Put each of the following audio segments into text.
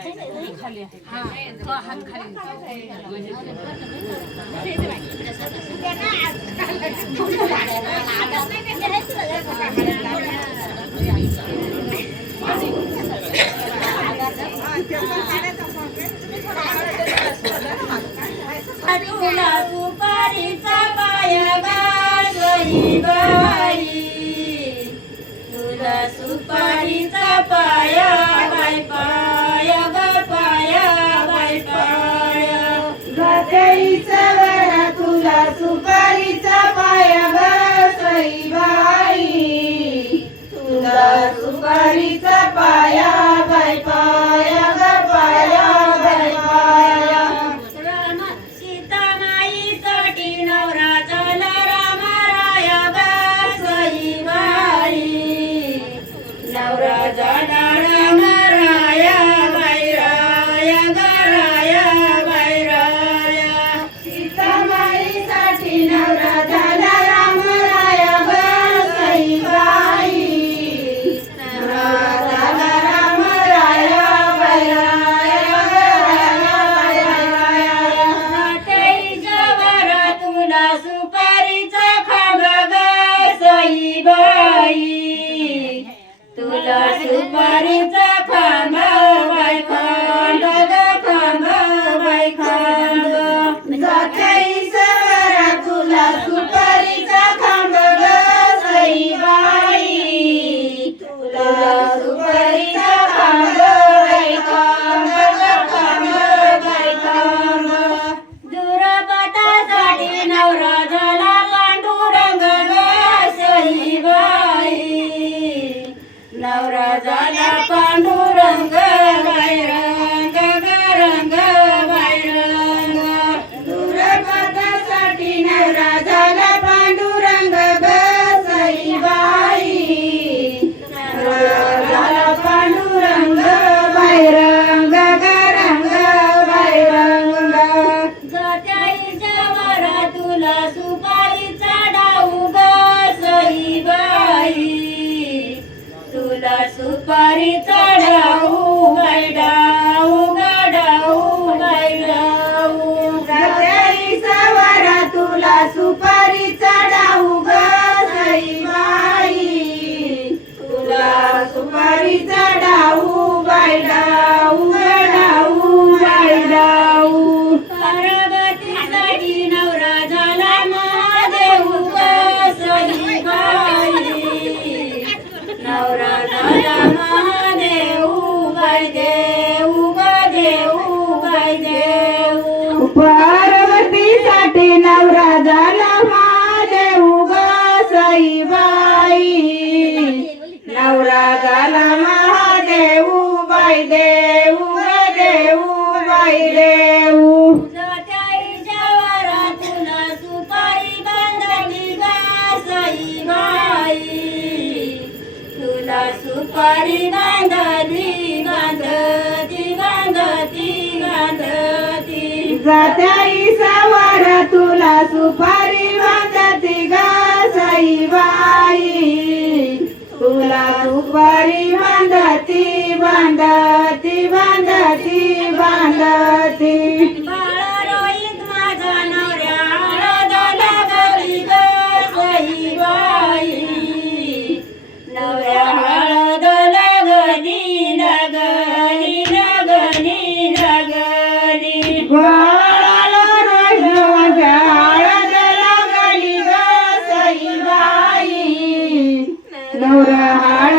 खाली तुला पाया बाई बाई तुला सुपारीचा पाया बाय பறித்த दुपारी गांधली गांधती गांधती गांधती जात्याई सावर तुला सुपारी बांधती गा साईबाई तुला सुपारी बांधती बांधती बांधती Segura,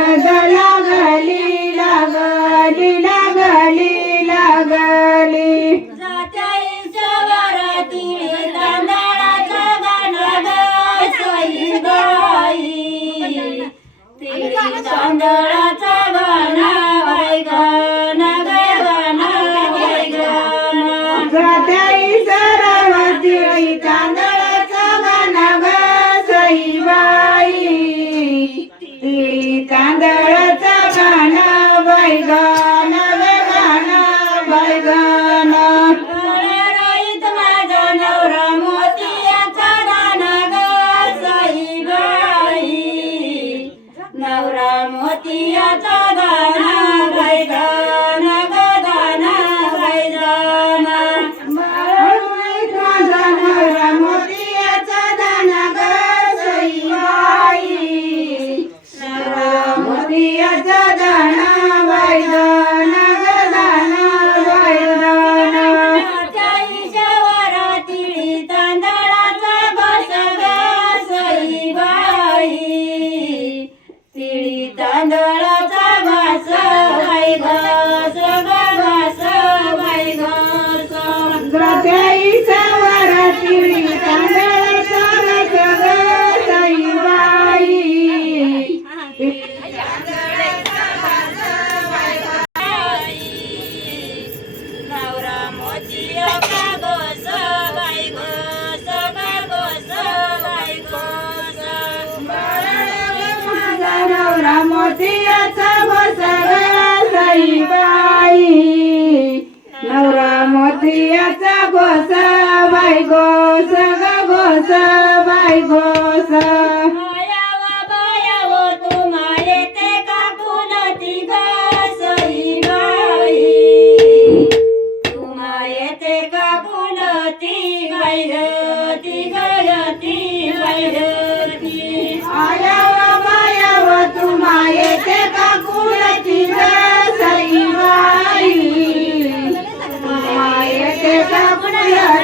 गळती गळती वैरती आया मायाव व तुम्हा येते का कुळती सई माई येते का कुळती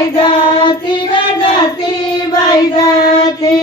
বাইদাতি বেদাতি বাইদাতি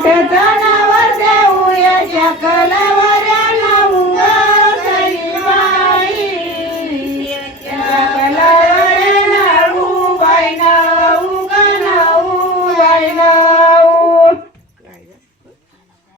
आठ जणावर देऊया शकला